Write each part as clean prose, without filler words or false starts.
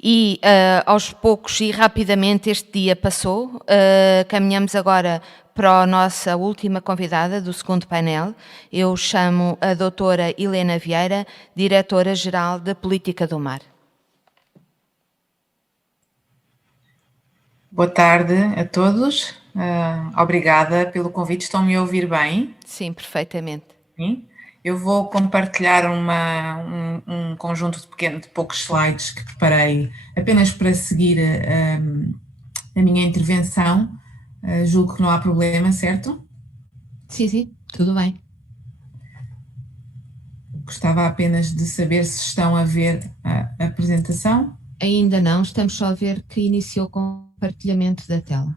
E aos poucos e rapidamente este dia passou. Caminhamos agora para a nossa última convidada do segundo painel. Eu chamo a doutora Helena Vieira, Diretora-Geral da Política do Mar. Boa tarde a todos. Obrigada pelo convite. Estão-me a ouvir bem? Sim, perfeitamente. Sim. Eu vou compartilhar um conjunto de poucos slides que preparei apenas para seguir a minha intervenção. Julgo que não há problema, certo? Sim, tudo bem. Gostava apenas de saber se estão a ver a apresentação. Ainda não, estamos só a ver que iniciou o compartilhamento da tela.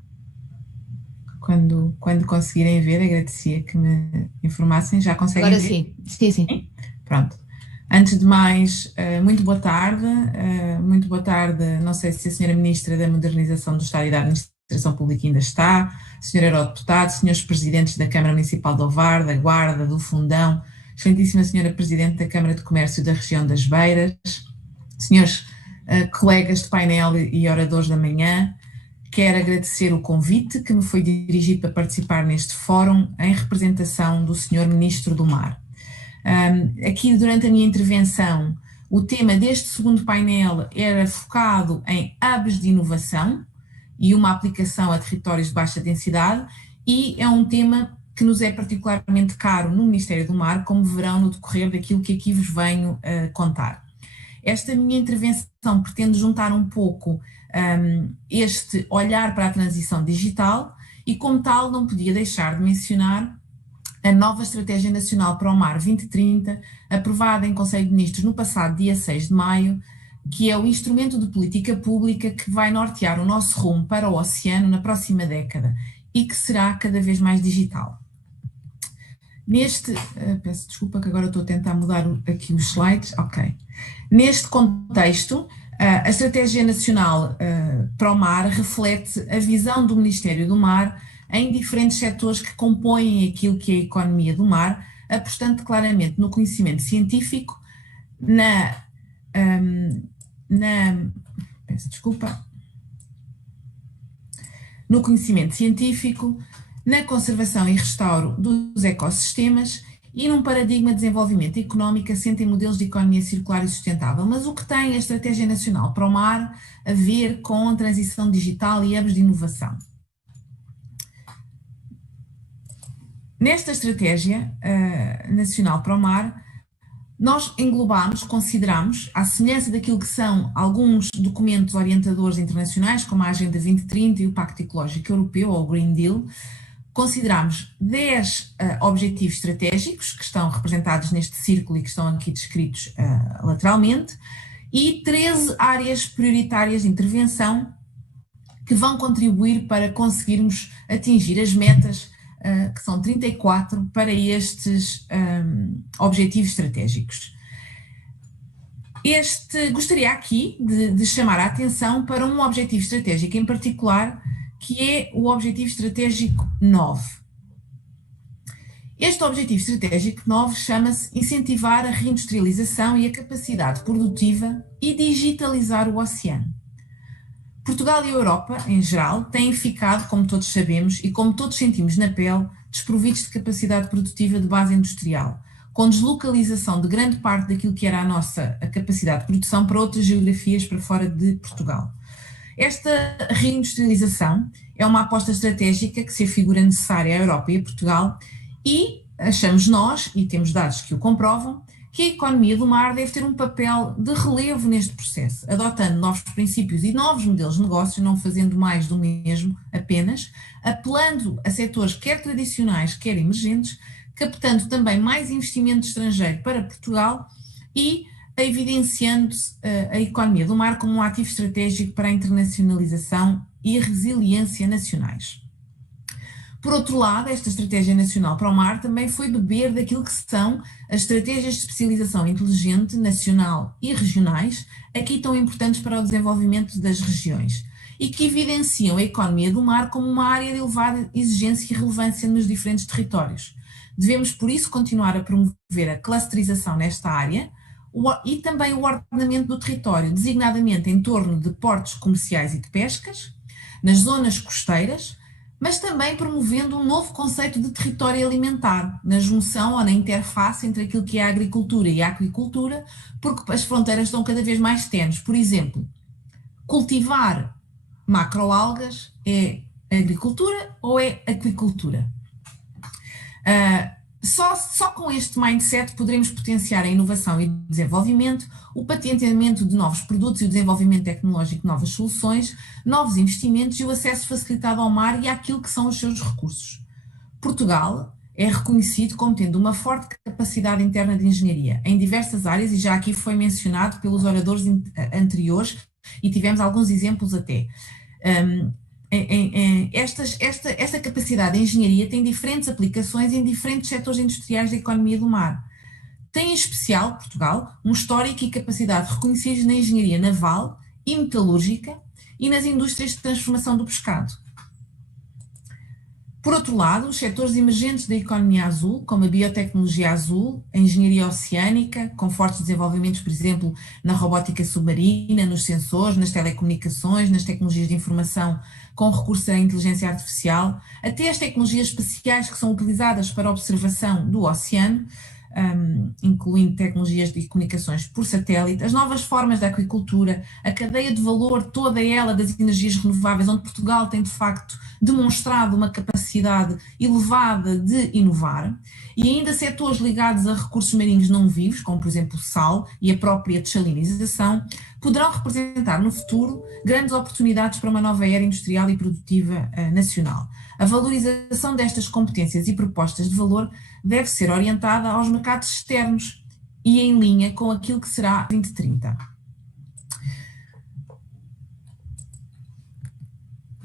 Quando conseguirem ver, agradecia que me informassem. Já conseguem Agora ver? sim. Pronto. Antes de mais, muito boa tarde. Muito boa tarde, não sei se a senhora Ministra da Modernização do Estado e da Administração Pública ainda está, senhor Eurodeputado, senhores Presidentes da Câmara Municipal de Ovar, da Guarda, do Fundão, excelentíssima senhora Presidente da Câmara de Comércio da Região das Beiras, senhores colegas de painel e oradores da manhã. Quero agradecer o convite que me foi dirigido para participar neste fórum em representação do senhor Ministro do Mar. Aqui durante a minha intervenção, o tema deste segundo painel era focado em hubs de inovação e uma aplicação a territórios de baixa densidade, e é um tema que nos é particularmente caro no Ministério do Mar, como verão no decorrer daquilo que aqui vos venho contar. Esta minha intervenção pretende juntar um pouco este olhar para a transição digital e, como tal, não podia deixar de mencionar a nova Estratégia Nacional para o Mar 2030, aprovada em Conselho de Ministros no passado dia 6 de maio, que é o instrumento de política pública que vai nortear o nosso rumo para o oceano na próxima década e que será cada vez mais digital. Peço desculpa que agora estou a tentar mudar aqui os slides, ok. Neste contexto, a Estratégia Nacional para o Mar reflete a visão do Ministério do Mar em diferentes setores que compõem aquilo que é a economia do mar, apostando claramente no conhecimento científico, no conhecimento científico, na conservação e restauro dos ecossistemas e num paradigma de desenvolvimento económico assente em modelos de economia circular e sustentável. Mas o que tem a Estratégia Nacional para o Mar a ver com a transição digital e hubs de inovação? Nesta Estratégia Nacional para o Mar, nós englobamos, consideramos, à semelhança daquilo que são alguns documentos orientadores internacionais, como a Agenda 2030 e o Pacto Ecológico Europeu, ou o Green Deal, consideramos 10 objetivos estratégicos, que estão representados neste círculo e que estão aqui descritos lateralmente, e 13 áreas prioritárias de intervenção que vão contribuir para conseguirmos atingir as metas, que são 34, para estes objetivos estratégicos. Gostaria aqui de chamar a atenção para um objetivo estratégico em particular, que é o objetivo estratégico 9. Este objetivo estratégico 9 chama-se incentivar a reindustrialização e a capacidade produtiva e digitalizar o oceano. Portugal e a Europa, em geral, têm ficado, como todos sabemos e como todos sentimos na pele, desprovidos de capacidade produtiva de base industrial, com deslocalização de grande parte daquilo que era a capacidade de produção para outras geografias para fora de Portugal. Esta reindustrialização é uma aposta estratégica que se afigura necessária à Europa e a Portugal, e achamos nós, e temos dados que o comprovam, que a economia do mar deve ter um papel de relevo neste processo, adotando novos princípios e novos modelos de negócio, não fazendo mais do mesmo apenas, apelando a setores quer tradicionais, quer emergentes, captando também mais investimento estrangeiro para Portugal e evidenciando-se a economia do mar como um ativo estratégico para a internacionalização e a resiliência nacionais. Por outro lado, esta Estratégia Nacional para o Mar também foi beber daquilo que são as estratégias de especialização inteligente, nacional e regionais, aqui tão importantes para o desenvolvimento das regiões, e que evidenciam a economia do mar como uma área de elevada exigência e relevância nos diferentes territórios. Devemos, por isso, continuar a promover a clusterização nesta área, e também o ordenamento do território, designadamente em torno de portos comerciais e de pescas, nas zonas costeiras, mas também promovendo um novo conceito de território alimentar, na junção ou na interface entre aquilo que é a agricultura e a aquicultura, porque as fronteiras estão cada vez mais tenues. Por exemplo, cultivar macroalgas é agricultura ou é aquicultura? Só com este mindset poderemos potenciar a inovação e o desenvolvimento, o patenteamento de novos produtos e o desenvolvimento tecnológico de novas soluções, novos investimentos e o acesso facilitado ao mar e àquilo que são os seus recursos. Portugal é reconhecido como tendo uma forte capacidade interna de engenharia em diversas áreas, e já aqui foi mencionado pelos oradores anteriores e tivemos alguns exemplos até. Esta capacidade de engenharia tem diferentes aplicações em diferentes setores industriais da economia do mar. Tem em especial, Portugal, um histórico e capacidade reconhecidos na engenharia naval e metalúrgica e nas indústrias de transformação do pescado. Por outro lado, os setores emergentes da economia azul, como a biotecnologia azul, a engenharia oceânica, com fortes desenvolvimentos, por exemplo, na robótica submarina, nos sensores, nas telecomunicações, nas tecnologias de informação com recurso à inteligência artificial, até as tecnologias espaciais que são utilizadas para a observação do oceano, incluindo tecnologias de comunicações por satélite, as novas formas da aquicultura, a cadeia de valor, toda ela das energias renováveis, onde Portugal tem de facto demonstrado uma capacidade elevada de inovar, e ainda setores ligados a recursos marinhos não vivos, como por exemplo o sal e a própria desalinização, poderão representar no futuro grandes oportunidades para uma nova era industrial e produtiva nacional. A valorização destas competências e propostas de valor deve ser orientada aos mercados externos e em linha com aquilo que será 2030.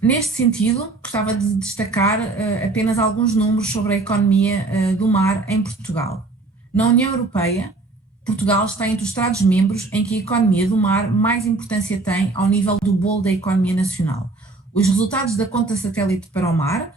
Neste sentido, gostava de destacar apenas alguns números sobre a economia do mar em Portugal. Na União Europeia, Portugal está entre os Estados-membros em que a economia do mar mais importância tem ao nível do bolo da economia nacional. Os resultados da conta satélite para o mar,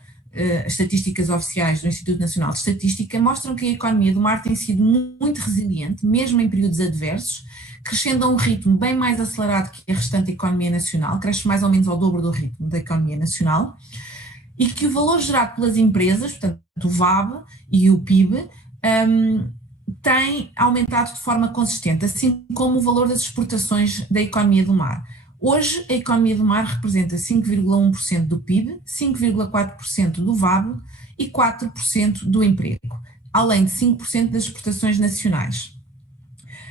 as estatísticas oficiais do Instituto Nacional de Estatística, mostram que a economia do mar tem sido muito resiliente, mesmo em períodos adversos, crescendo a um ritmo bem mais acelerado que a restante economia nacional, cresce mais ou menos ao dobro do ritmo da economia nacional, e que o valor gerado pelas empresas, portanto o VAB e o PIB, tem aumentado de forma consistente, assim como o valor das exportações da economia do mar. Hoje, a economia do mar representa 5,1% do PIB, 5,4% do VAB e 4% do emprego, além de 5% das exportações nacionais.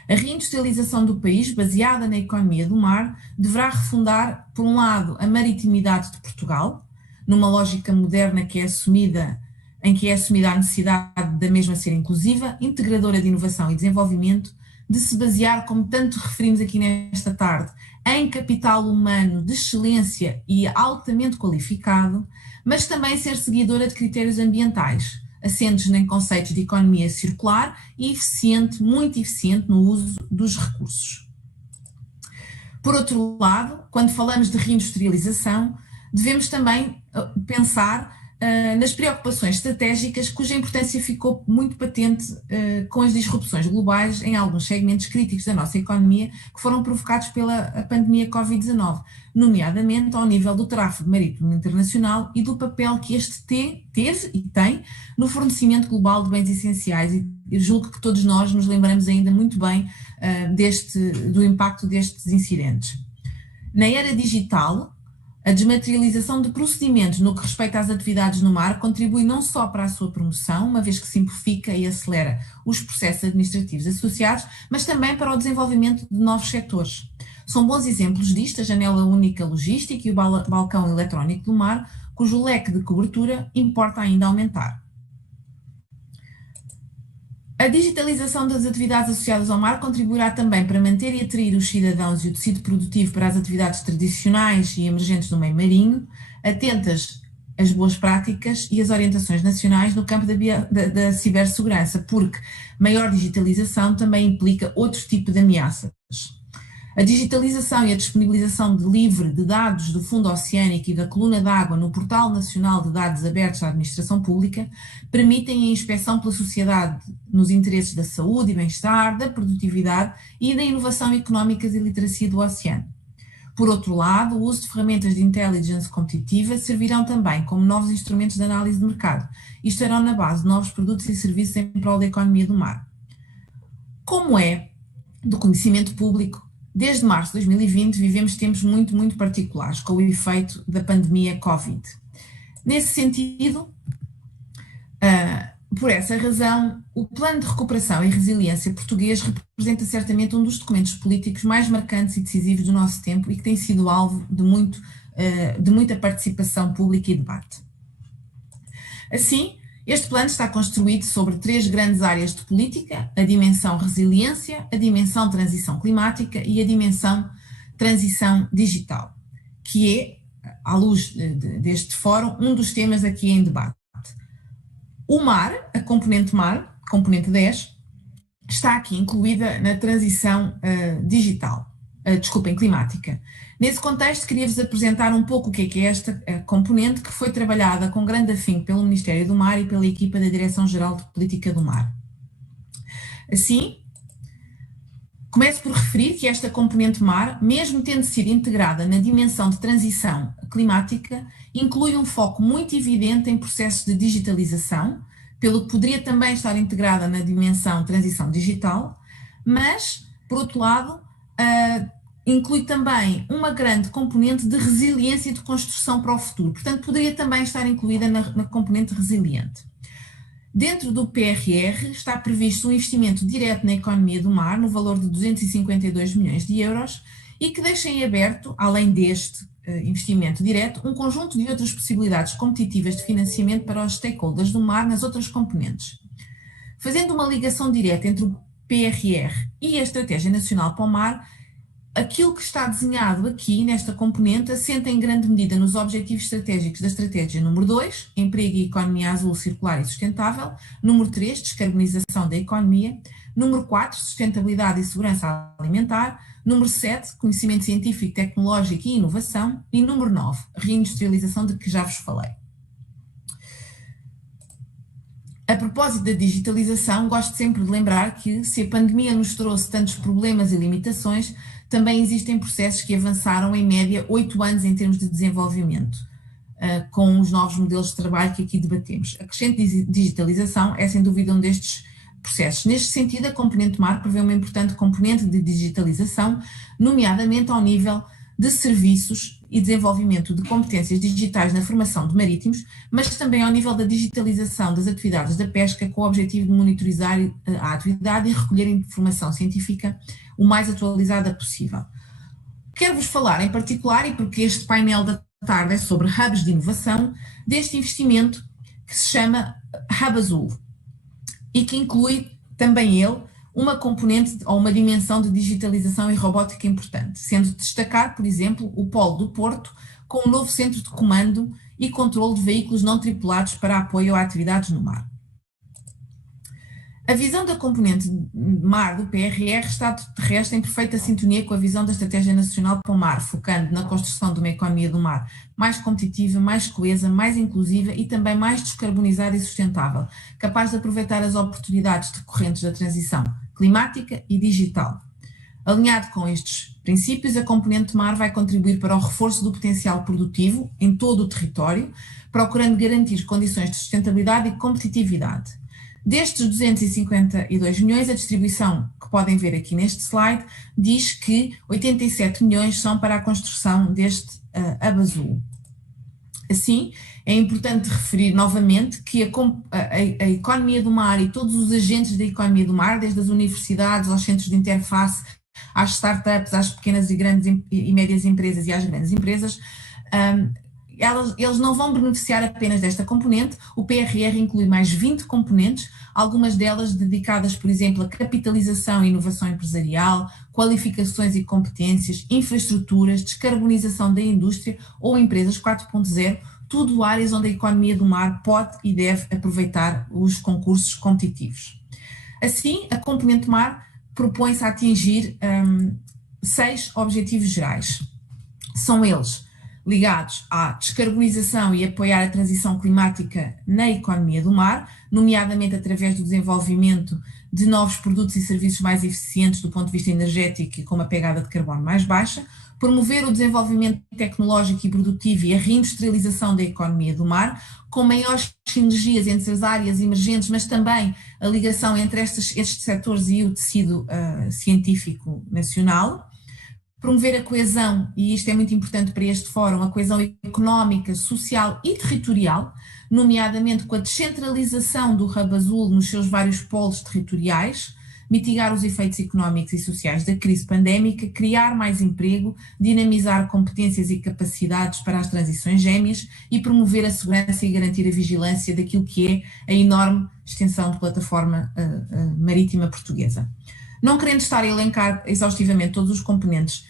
A reindustrialização do país, baseada na economia do mar, deverá refundar, por um lado, a maritimidade de Portugal, numa lógica moderna que é assumida em que é assumida a necessidade da mesma ser inclusiva, integradora de inovação e desenvolvimento, de se basear, como tanto referimos aqui nesta tarde, em capital humano de excelência e altamente qualificado, mas também ser seguidora de critérios ambientais, assentes em conceitos de economia circular e eficiente, muito eficiente no uso dos recursos. Por outro lado, quando falamos de reindustrialização, devemos também pensar nas preocupações estratégicas, cuja importância ficou muito patente com as disrupções globais em alguns segmentos críticos da nossa economia que foram provocados pela pandemia Covid-19, nomeadamente ao nível do tráfego marítimo internacional e do papel que este teve e tem no fornecimento global de bens essenciais, e julgo que todos nós nos lembramos ainda muito bem do impacto destes incidentes. Na era digital, a desmaterialização de procedimentos no que respeita às atividades no mar contribui não só para a sua promoção, uma vez que simplifica e acelera os processos administrativos associados, mas também para o desenvolvimento de novos setores. São bons exemplos disto a janela única logística e o balcão eletrónico do mar, cujo leque de cobertura importa ainda aumentar. A digitalização das atividades associadas ao mar contribuirá também para manter e atrair os cidadãos e o tecido produtivo para as atividades tradicionais e emergentes do meio marinho, atentas às boas práticas e às orientações nacionais no campo da cibersegurança, porque maior digitalização também implica outro tipo de ameaças. A digitalização e a disponibilização livre de dados do Fundo Oceânico e da coluna d'água no Portal Nacional de Dados Abertos à Administração Pública permitem a inspeção pela sociedade nos interesses da saúde e bem-estar, da produtividade e da inovação económicas e literacia do oceano. Por outro lado, o uso de ferramentas de intelligence competitiva servirão também como novos instrumentos de análise de mercado e estarão na base de novos produtos e serviços em prol da economia do mar. Como é do conhecimento público, desde março de 2020 vivemos tempos muito particulares com o efeito da pandemia Covid. Nesse sentido, por essa razão, o Plano de Recuperação e Resiliência português representa certamente um dos documentos políticos mais marcantes e decisivos do nosso tempo e que tem sido alvo de muita participação pública e debate. Assim, este plano está construído sobre 3 grandes áreas de política: a dimensão resiliência, a dimensão transição climática e a dimensão transição digital, que é, à luz deste fórum, um dos temas aqui em debate. O mar, a componente mar, componente 10, está aqui incluída na transição climática. Nesse contexto, queria-vos apresentar um pouco o que é esta componente, que foi trabalhada com grande afinco pelo Ministério do Mar e pela equipa da Direção-Geral de Política do Mar. Assim, começo por referir que esta componente mar, mesmo tendo sido integrada na dimensão de transição climática, inclui um foco muito evidente em processos de digitalização, pelo que poderia também estar integrada na dimensão transição digital, mas, por outro lado, inclui também uma grande componente de resiliência e de construção para o futuro. Portanto, poderia também estar incluída na componente resiliente. Dentro do PRR está previsto um investimento direto na economia do mar, no valor de 252 milhões de euros, e que deixa em aberto, além deste investimento direto, um conjunto de outras possibilidades competitivas de financiamento para os stakeholders do mar nas outras componentes. Fazendo uma ligação direta entre o PRR e a Estratégia Nacional para o Mar, aquilo que está desenhado aqui nesta componente assenta em grande medida nos objetivos estratégicos da estratégia número 2, emprego e economia azul, circular e sustentável, número 3, descarbonização da economia, número 4, sustentabilidade e segurança alimentar, número 7, conhecimento científico, tecnológico e inovação, e número 9, reindustrialização, de que já vos falei. A propósito da digitalização, gosto sempre de lembrar que, se a pandemia nos trouxe tantos problemas e limitações, também existem processos que avançaram em média 8 anos em termos de desenvolvimento, com os novos modelos de trabalho que aqui debatemos. A crescente digitalização é sem dúvida um destes processos. Neste sentido, a componente mar prevê uma importante componente de digitalização, nomeadamente ao nível de serviços e desenvolvimento de competências digitais na formação de marítimos, mas também ao nível da digitalização das atividades da pesca, com o objetivo de monitorizar a atividade e recolher informação científica o mais atualizada possível. Quero-vos falar em particular, e porque este painel da tarde é sobre hubs de inovação, deste investimento que se chama Hub Azul e que inclui também ele uma componente ou uma dimensão de digitalização e robótica importante, sendo de destacar, por exemplo, o Polo do Porto, com um novo centro de comando e controle de veículos não tripulados para apoio a atividades no mar. A visão da componente mar do PRR está de resto em perfeita sintonia com a visão da Estratégia Nacional para o Mar, focando na construção de uma economia do mar mais competitiva, mais coesa, mais inclusiva e também mais descarbonizada e sustentável, capaz de aproveitar as oportunidades decorrentes da transição climática e digital. Alinhado com estes princípios, a componente mar vai contribuir para o reforço do potencial produtivo em todo o território, procurando garantir condições de sustentabilidade e competitividade. Destes 252 milhões, a distribuição que podem ver aqui neste slide diz que 87 milhões são para a construção deste Hub Azul. Assim, é importante referir novamente que a economia do mar e todos os agentes da economia do mar, desde as universidades aos centros de interface, às startups, às pequenas e médias empresas e às grandes empresas, eles não vão beneficiar apenas desta componente. O PRR inclui mais 20 componentes, algumas delas dedicadas, por exemplo, a capitalização e inovação empresarial, qualificações e competências, infraestruturas, descarbonização da indústria ou empresas 4.0, tudo áreas onde a economia do mar pode e deve aproveitar os concursos competitivos. Assim, a componente mar propõe-se a atingir 6 objetivos gerais. São eles ligados à descarbonização e apoiar a transição climática na economia do mar, nomeadamente através do desenvolvimento de novos produtos e serviços mais eficientes do ponto de vista energético e com uma pegada de carbono mais baixa, promover o desenvolvimento tecnológico e produtivo e a reindustrialização da economia do mar, com maiores sinergias entre as áreas emergentes, mas também a ligação entre estes setores e o tecido científico nacional. Promover a coesão, e isto é muito importante para este fórum, a coesão económica, social e territorial, nomeadamente com a descentralização do Hub Azul nos seus vários polos territoriais, mitigar os efeitos económicos e sociais da crise pandémica, criar mais emprego, dinamizar competências e capacidades para as transições gêmeas e promover a segurança e garantir a vigilância daquilo que é a enorme extensão de plataforma marítima portuguesa. Não querendo estar a elencar exaustivamente todos os componentes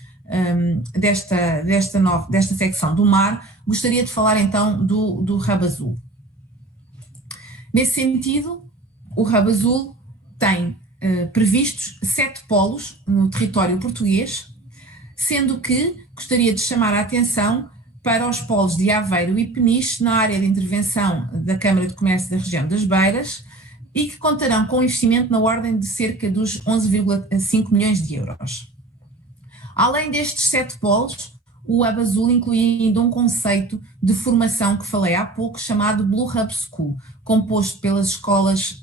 desta secção do mar, gostaria de falar então do Hub Azul. Nesse sentido, o Hub Azul tem previstos 7 polos no território português, sendo que gostaria de chamar a atenção para os polos de Aveiro e Peniche na área de intervenção da Câmara de Comércio da região das Beiras, e que contarão com investimento na ordem de cerca dos 11,5 milhões de euros. Além destes 7 polos, o Hub Azul inclui ainda um conceito de formação que falei há pouco, chamado Blue Hub School, composto pelas escolas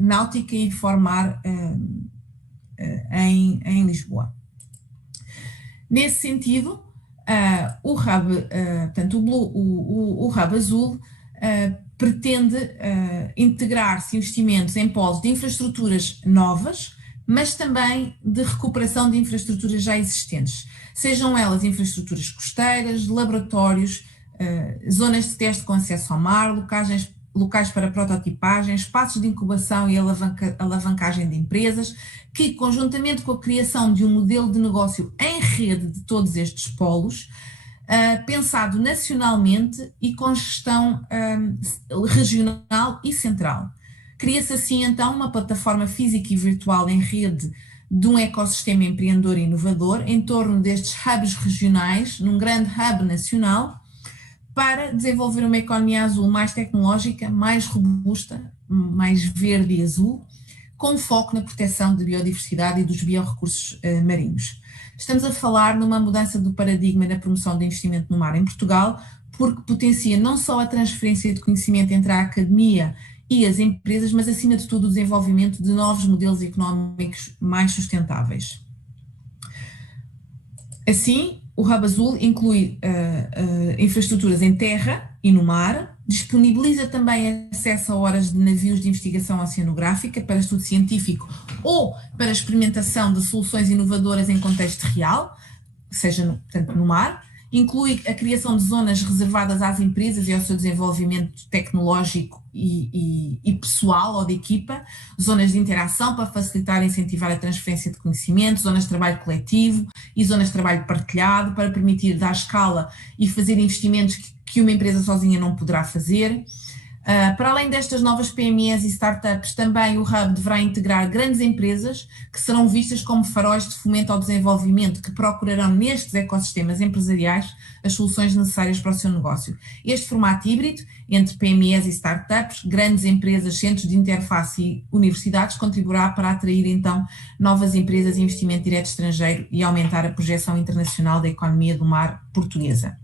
Náutica e Formar em Lisboa. Nesse sentido, o Hub Azul pretende integrar-se investimentos em polos de infraestruturas novas, mas também de recuperação de infraestruturas já existentes, sejam elas infraestruturas costeiras, laboratórios, zonas de teste com acesso ao mar, locais para prototipagem, espaços de incubação e alavancagem de empresas, que, conjuntamente com a criação de um modelo de negócio em rede de todos estes polos, pensado nacionalmente e com gestão regional e central. Cria-se assim então uma plataforma física e virtual em rede de um ecossistema empreendedor e inovador em torno destes hubs regionais, num grande hub nacional, para desenvolver uma economia azul mais tecnológica, mais robusta, mais verde e azul, com foco na proteção da biodiversidade e dos biorrecursos marinhos. Estamos a falar numa mudança do paradigma na promoção do investimento no mar em Portugal, porque potencia não só a transferência de conhecimento entre a academia e as empresas, mas acima de tudo o desenvolvimento de novos modelos económicos mais sustentáveis. Assim, o Hub Azul inclui infraestruturas em terra e no mar, disponibiliza também acesso a horas de navios de investigação oceanográfica para estudo científico ou para experimentação de soluções inovadoras em contexto real, seja portanto, no mar, inclui a criação de zonas reservadas às empresas e ao seu desenvolvimento tecnológico e pessoal ou de equipa, zonas de interação para facilitar e incentivar a transferência de conhecimento, zonas de trabalho coletivo e zonas de trabalho partilhado para permitir dar escala e fazer investimentos que uma empresa sozinha não poderá fazer. Para além destas novas PMEs e startups, também o Hub deverá integrar grandes empresas que serão vistas como faróis de fomento ao desenvolvimento, que procurarão nestes ecossistemas empresariais as soluções necessárias para o seu negócio. Este formato híbrido, entre PMEs e startups, grandes empresas, centros de interface e universidades, contribuirá para atrair então novas empresas e investimento direto estrangeiro e aumentar a projeção internacional da economia do mar portuguesa.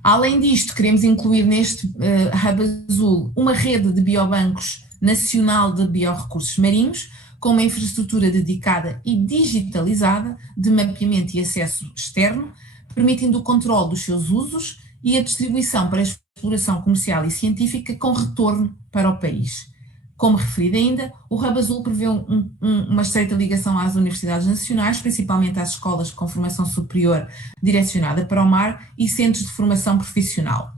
Além disto, queremos incluir neste Hub Azul uma rede de biobancos nacional de biorrecursos marinhos, com uma infraestrutura dedicada e digitalizada de mapeamento e acesso externo, permitindo o controle dos seus usos e a distribuição para a exploração comercial e científica com retorno para o país. Como referido ainda, o Hub Azul prevê uma estreita ligação às universidades nacionais, principalmente às escolas com formação superior direcionada para o mar e centros de formação profissional,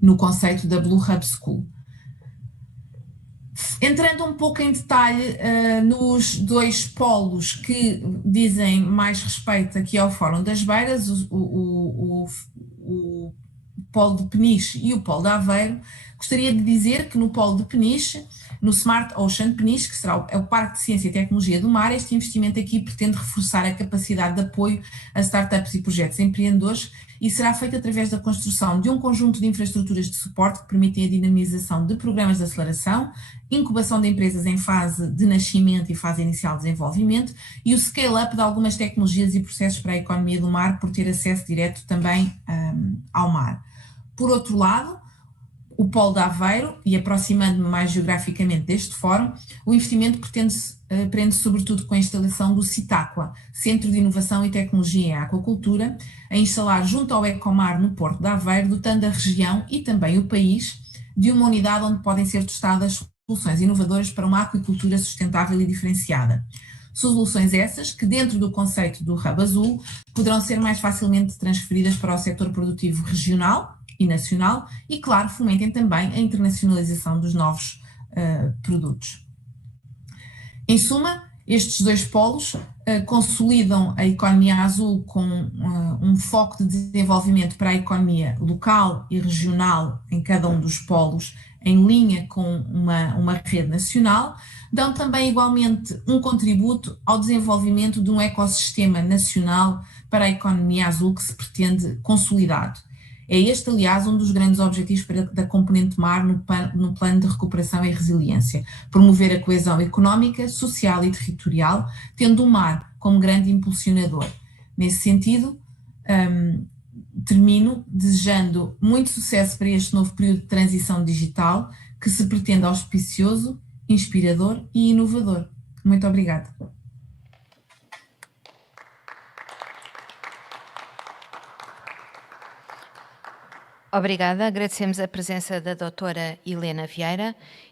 no conceito da Blue Hub School. Entrando um pouco em detalhe nos 2 polos que dizem mais respeito aqui ao Fórum das Beiras, o polo de Peniche e o polo de Aveiro, gostaria de dizer que no polo de Peniche No Smart Ocean Peniche, que é o Parque de Ciência e Tecnologia do Mar, este investimento aqui pretende reforçar a capacidade de apoio a startups e projetos empreendedores e será feito através da construção de um conjunto de infraestruturas de suporte que permitem a dinamização de programas de aceleração, incubação de empresas em fase de nascimento e fase inicial de desenvolvimento e o scale-up de algumas tecnologias e processos para a economia do mar por ter acesso direto também ao mar. Por outro lado, o Polo de Aveiro, e aproximando-me mais geograficamente deste fórum, o investimento prende sobretudo com a instalação do CITAQUA, Centro de Inovação e Tecnologia em Aquacultura, a instalar junto ao Ecomar no Porto de Aveiro, dotando a região e também o país de uma unidade onde podem ser testadas soluções inovadoras para uma aquicultura sustentável e diferenciada. Soluções essas que, dentro do conceito do Hub Azul, poderão ser mais facilmente transferidas para o setor produtivo regional e nacional e, claro, fomentem também a internacionalização dos novos produtos. Em suma, estes dois polos consolidam a economia azul com um foco de desenvolvimento para a economia local e regional em cada um dos polos, em linha com uma rede nacional, dão também igualmente um contributo ao desenvolvimento de um ecossistema nacional para a economia azul que se pretende consolidado. É este, aliás, um dos grandes objetivos da componente mar no plano de recuperação e resiliência, promover a coesão económica, social e territorial, tendo o mar como grande impulsionador. Nesse sentido, termino desejando muito sucesso para este novo período de transição digital que se pretende auspicioso, inspirador e inovador. Muito obrigada. Obrigada, agradecemos a presença da doutora Helena Vieira